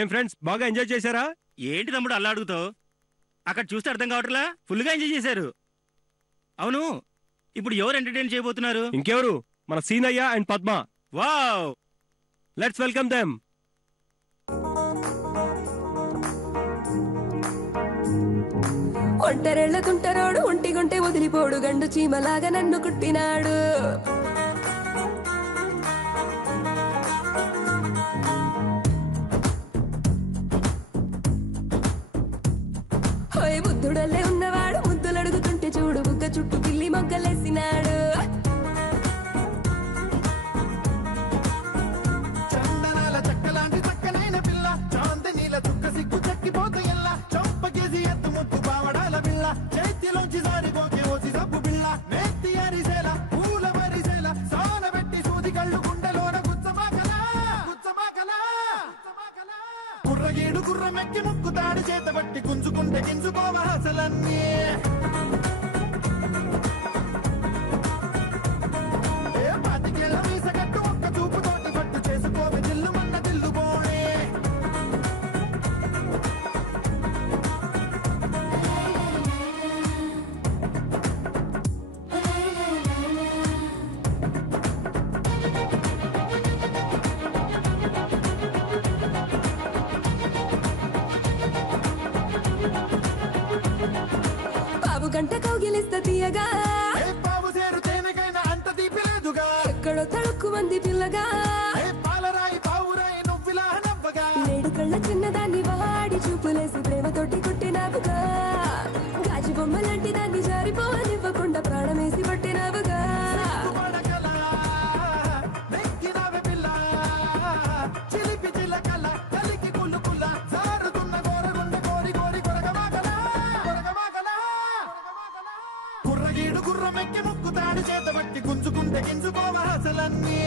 ఏం ఫ్రెండ్స్ బాగా ఎంజాయ్ చేశారా? ఏంటి తమ్ముడు అలా అడుగుతావు? అక్కడ చూస్తే అర్థం కావట్లా, ఫుల్గా ఎంజాయ్ చేశారు. అవును, ఇప్పుడు ఎవరు ఎంటర్టైన్ చేయబోతున్నారు? ఇంకెవరు, మన Seenaiah and Padma. Wow, let's welcome them. ఒంటరెళ్ళ తుంటరోడు ఒంటిగుంటే వదిలిపోడు గండు చీమలాగా నన్ను కుట్టినాడు. బుద్ధుడల్లే ఉన్నవాడు ముద్దులు అడుగుతుంటే చూడు బుగ్గ చుట్టూ పిల్లి మొగ్గలేసినాడు. చందనాల చక్కలాంటి చక్కనైన పిల్ల, చాందనీల చుక్క సిగ్గు చక్కిపోతూ ఎల్ల, చంపకేసి ఎత్తు ముత్తు పావడాల పిల్ల, చేతిలోంచి జారిపోకే ఓసి సబ్బు పిల్ల, నెత్తి అరిసేల పూల వరిసేల, సాన పెట్టి సూది కళ్ళు గుండెలోన గుచ్చమాకలా గుచ్చమాకలా గుచ్చమాకలా, కుర్రగీడు గుర్రమెక్కి ముక్కుతాడు చేత బట్టి గుంజుకుంటే గింజుకోవ హసలన్నీ. పాతికేళ్ళ మీసగట్టు ఒక్క చూపు తోటి పట్టు చేసుకోవే దిల్లు మన్న దిల్లు బోడే. బాబు గంట కౌగిలిస్త తీయగా, బాబు సేరు తేనెకైనా అంత తీపి లేదుగా, ఎక్కడో తడుక్కు మంది పిల్లగా, పాలరాయి పావురాయి నవ్విలా నవ్వగా, నేడు కళ్ళ చిన్నదాన్ని వాడి చూపులేసి ప్రేమతోటి కొట్టినావుగా, గాజు బొమ్మ లాంటి దాన్ని జారిపోనివ్వకుండా ప్రాణమేసి పట్టినావుగా. పడకల నెక్కినవి పిల్ల, చిలిపి చిలకల కలికి కులుకుల, జారుతున్న గోరగుండె కోరి కోరి కొరగమాకల కొరగమాకల. కుర్రగీడు గుర్రమెక్కి ముక్కుతాడు చేత బట్టి గుంజుకుంటే గింజుకోవ హసలన్నీ.